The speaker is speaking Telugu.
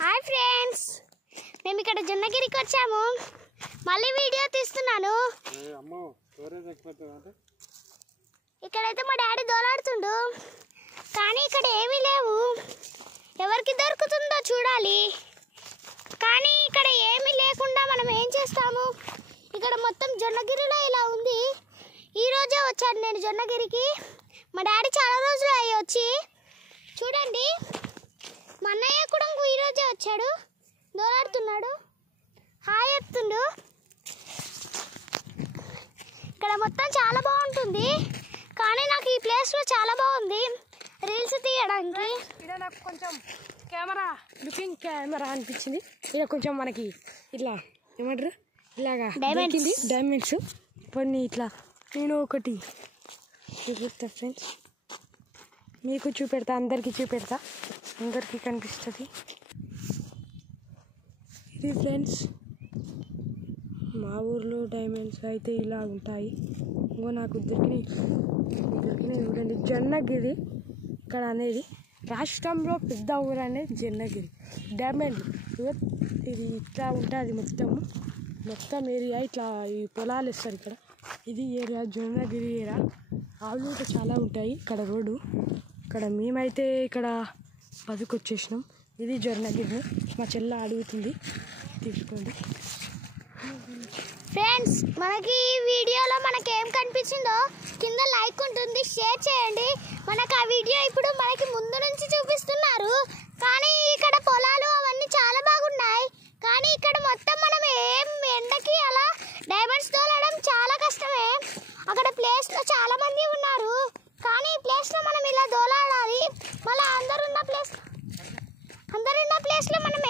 హాయ్ ఫ్రెండ్స్, మేము ఇక్కడ జొన్నగిరికి వచ్చాము. మళ్ళీ వీడియో తీస్తున్నాను. ఇక్కడైతే మా డాడీ దోలాడుతుండు, కానీ ఇక్కడ ఏమీ లేవు. ఎవరికి దొరుకుతుందో చూడాలి. కానీ ఇక్కడ ఏమీ లేకుండా మనం ఏం చేస్తాము? ఇక్కడ మొత్తం జొన్నగిరిలో ఇలా ఉంది. ఈరోజే వచ్చాను నేను జొన్నగిరికి. మా డాడీ చాలా రోజులు అయ్యి వచ్చి. చూడండి, మా అన్నయ్య కూడా ఈరోజే వచ్చాడు, దోలాడుతున్నాడు, హాయ్ చెప్తుండు. ఇక్కడ మొత్తం చాలా బాగుంటుంది, కానీ నాకు ఈ ప్లేస్లో చాలా బాగుంది రీల్స్ తీయడానికి. ఇక్కడ నాకు కొంచెం లుకింగ్ కెమెరా అనిపించింది. ఇక్కడ కొంచెం మనకి ఇట్లా ఏమంటారు, ఇలాగా డైమండ్స్ కొన్ని ఇట్లా నేను ఒకటి చూపిస్తా ఫ్రెండ్స్, మీకు చూపెడతా, అందరికీ చూపెడతా, అందరికీ కనిపిస్తుంది. ఇది ఫ్రెండ్స్ మా ఊర్లో డైమండ్స్ అయితే ఇలా ఉంటాయి. ఇంకో నాకు దొరికినాయి చూడండి, జొన్నగిరి ఇక్కడ అనేది రాష్ట్రంలో పెద్ద ఊరు అనేది జొన్నగిరి. డైమండ్ ఇది ఇట్లా ఉంటుంది, మొత్తం ఏరియా ఇట్లా ఈ పొలాలు ఇస్తారు ఇక్కడ. ఇది ఏరియా జొన్నగిరి ఏరియా. ఆవులు ఇంకా చాలా ఉంటాయి ఇక్కడ. రోడ్డు ఇక్కడ మేమైతే ఇక్కడ బతుకొచ్చేసినాం. ఇది జొన్నగిరి. మా చెల్ల అడుగుతుంది, తీసుకోండి ఫ్రెండ్స్. మనకి ఈ వీడియోలో మనకి ఏం కనిపించిందో కింద లైక్ ఉంటుంది, షేర్ చేయండి. మనకు ఆ వీడియో ఇప్పుడు మనకి ముందు నుంచి చూపిస్తున్నారు, కానీ ఇక్కడ పొలాలు అవన్నీ చాలా బాగున్నాయి. కానీ ఇక్కడ మొత్తం మనం ఏం ఎండకి అలా డైమండ్స్ తోలడం చాలా కష్టమే. అక్కడ ప్లేస్లో చాలా మంది ఉన్నారు, కానీ ఈ ప్లేస్లో మనం ఇలా దోలాడాలి. మళ్ళీ అందరున్న ప్లేస్లో మనం